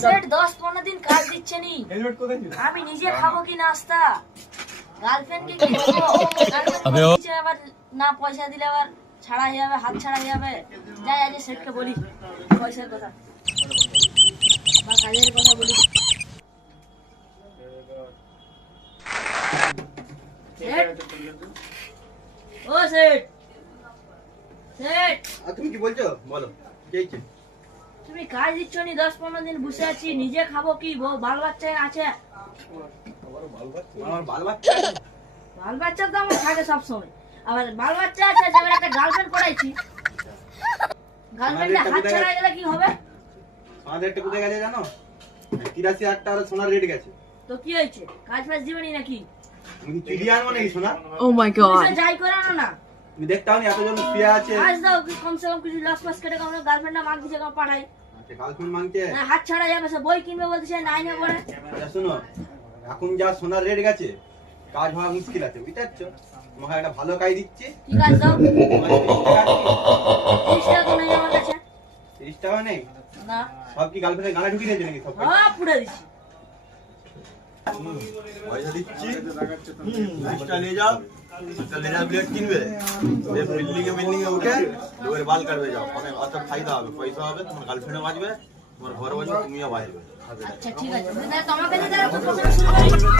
Set 10-15 দিন কাজ দিচ্ছে নি। আমি নিজে খাবো কি নাস্তা? গার্লফ্রেন্ডকে কি দেবো? গার্লফ্রেন্ড বলছে আবার না পয়সা দিলে আবার ছাড়া হয়ে যাবে, হাত ছাড়া হয়ে যাবে। যাই আজ সেটকে বলি পয়সার কথা বা কাজের কথা বলি। ও সেট, সেট তুমি কি বলছো বলো, কি হয়েছে? তুমি কাজ দিচ্ছ নি, 10-15 দিন বসে আছি, নিজে খাবো কি? বাল বাচ্চা আছে? আমার বাল বাচ্চা আছে? বাল বাচ্চা তো আমার থাকে সবসময়, আবার বাল বাচ্চা আছে, যেমন একটা গার্লফ্রেন্ড করাইছি, গার্লফ্রেন্ডে হাত ছাড়া গেলে কি হবে? আমাদের একটা কোথায় গেছে জানো? 83,000 টাকা সোনার রেট গেছে। তো কি হয়েছে? কাজ ফাজ দিবেনি নাকি? তুমি কি চুরি আনবো নাকি সোনা? Oh my পুলিশে god. যাই করে আনো না, তুমি দেখতে হও এতজন শুয়ে আছে। কাজ দাও কমসে কম কিছু লস ফস কেটে কারণ গার্লফ্রেন্ডটা মাগ দিছে কারণ পাঠাই আচ্ছা গার্লফ্রেন্ড মাংছে। না, হাত ছাড়া যাবে, সে বই কিনবে বলতেছে নাই না পড়ে। আচ্ছা শোনো, এখন যা সোনার রেট গেছে কাজ হওয়া মুশকিল আছে, বুঝতে পারছো? তোমাকে একটা ভালো কাজ দিচ্ছি। কি কাজ দাও? তোমার 30 টাকা আছে? 30 টাকা তো নেই আমার কাছে। 30 টাকা নেই? না, সব কি গার্লফ্রেন্ডের গালা ঢুকিয়ে দিয়েছে নাকি সব? সব পুড়ে দিছি। পয়সা দিচ্ছি, জিনিসটা নিয়ে যাও, একটা লেজার ব্লেড কিনবে, বিল্ডিং এ উঠে লোকের বাল কাটবে, যাও অনেক অত ফায়দা হবে, পয়সা হবে, তোমার গার্লফ্রেন্ডও বাঁচবে, তোমার ঘর বাঁচবে, তুমিও বাঁচবে। আচ্ছা ঠিক আছে, তাহলে তোমাকে দিতে হবে তো প্রথমে শুরু করি।